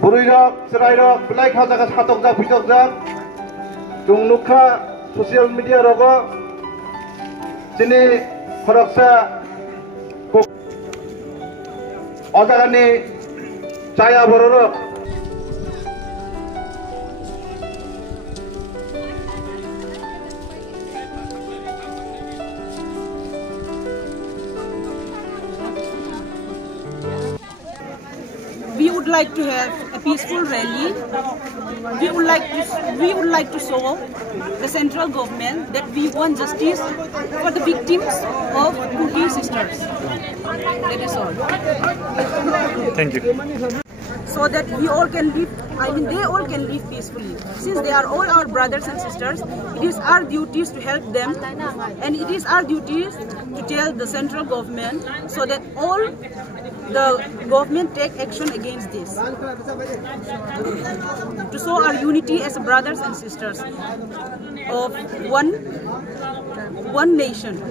Buruirok, Serairok, Belai Khazak, Hatokjak, Pitokjak, Jung Nukha, social media rogo, Sini Horoksa, Odagani, Chaya Bororok. We would like to have a peaceful rally. We would like to show the central government that we want justice for the victims of Kuti sisters. That is all. Thank you. So that we all can live, they all can live peacefully. Since they are all our brothers and sisters, it is our duties to help them, and it is our duties to tell the central government so that all the government take action against this. To show our unity as brothers and sisters of one nation.